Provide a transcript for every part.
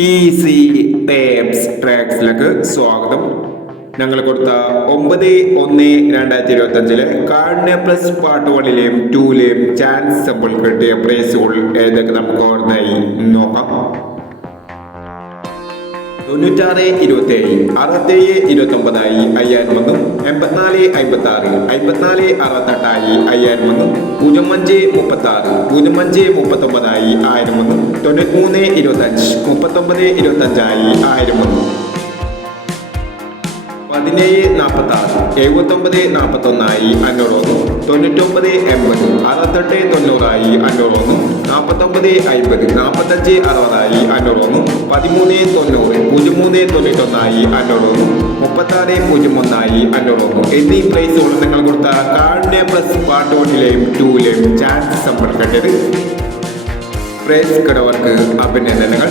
Easy tapes ട്രാക്സിലേക്ക് സ്വാഗതം. ഞങ്ങൾ കൊടുത്ത 9/1/2025 കാർഡിനെ പ്ലസ് പാർട്ട് 1ലെയും 2ലെയും ചാൻസ് സമ്പിൾ കിട്ടിയ പ്രൈസുകൾ ഏതൊക്കെ നമുക്ക് ഓർമ്മയായി നോക്കാം. 96-27, 67-29 5000 വന്നു. 84-56, 54-68 5000 വന്നു. 05-36, 05-39 1000 വന്നു. 93-25, 39-25 1000 വന്നു. 17-46, 79-41 500 വന്നു. 99-80, 68-90 500 വന്നു. 49-50, 45-60 500 വന്നു. 13-90, 03-91 500 വന്നു. 36-01 500 വന്നു. എന്നീ പ്രൈസുകൾ നിങ്ങൾ കൊടുത്ത കാർഡിനെ പ്ലസ് പാർട്ട് 1ലെയും 2ലെയും ചാൻസ് സമ്പർക്കട്ടത്. പ്രൈസ് കിടവർക്ക് അഭിനന്ദനങ്ങൾ.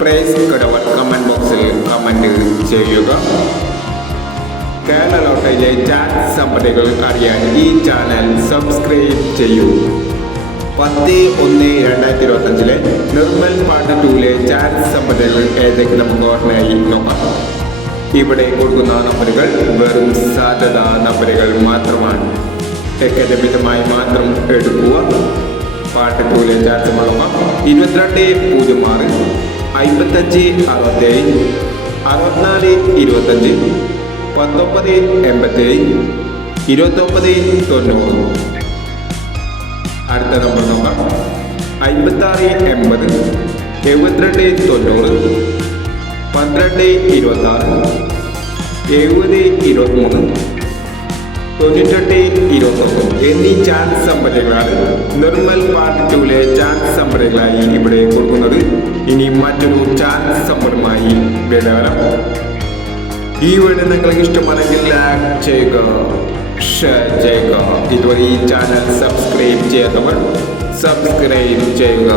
പ്രൈസ് കിടവർ കമന്റ് ബോക്സിൽ കമന്റ് ചെയ്യുക. കേരള ലോട്ടറിയിലെ ചാൻസ് സമ്പത്തുകൾ അറിയാൻ ഈ ചാനൽ സബ്സ്ക്രൈബ് ചെയ്യൂ. 10/1/2025 നിർമ്മൽ പാർട്ട് 2ലെ ചാൻസ് സമ്പത്തുകൾ ഏതൊക്കെ നമുക്ക് ഓർമ്മയായി നോക്കാം. ഇവിടെ കൊടുക്കുന്ന നമ്പറുകൾ വെറും സാധ്യതാ നമ്പറുകൾ മാത്രമാണ്. അക്കാദമികമായി മാത്രം എടുക്കുക. പാർട്ട് 2ലെ ചാൻസ് നോക്കാം. 22-06, 55-67, 64-25, 19-87, 29-90. അടുത്ത നമ്പർ നോക്കാം. 56-80, 72-90, 12-26, 70-23, 98-29 എന്നീ ചാൻസ് സമ്പത്തുകളാണ് നിർമ്മൽ പാർട്ട് 2ലെ ചാൻസ് സമ്പത്തുകളായി ഇവിടെ കൊടുക്കുന്നത്. ഇനി മറ്റൊരു ചാൻസ് സമ്പത്തുമായി വരാം. ഈ വീഡിയോ നിങ്ങൾക്ക് ഇഷ്ടമാണെങ്കിൽ ലൈക്ക് ചെയ്യുക, ഷെയർ ചെയ്യുക. ഇതുവരെ ഈ ചാനൽ സബ്സ്ക്രൈബ് ചെയ്യാത്തവർ സബ്സ്ക്രൈബ് ചെയ്യുക.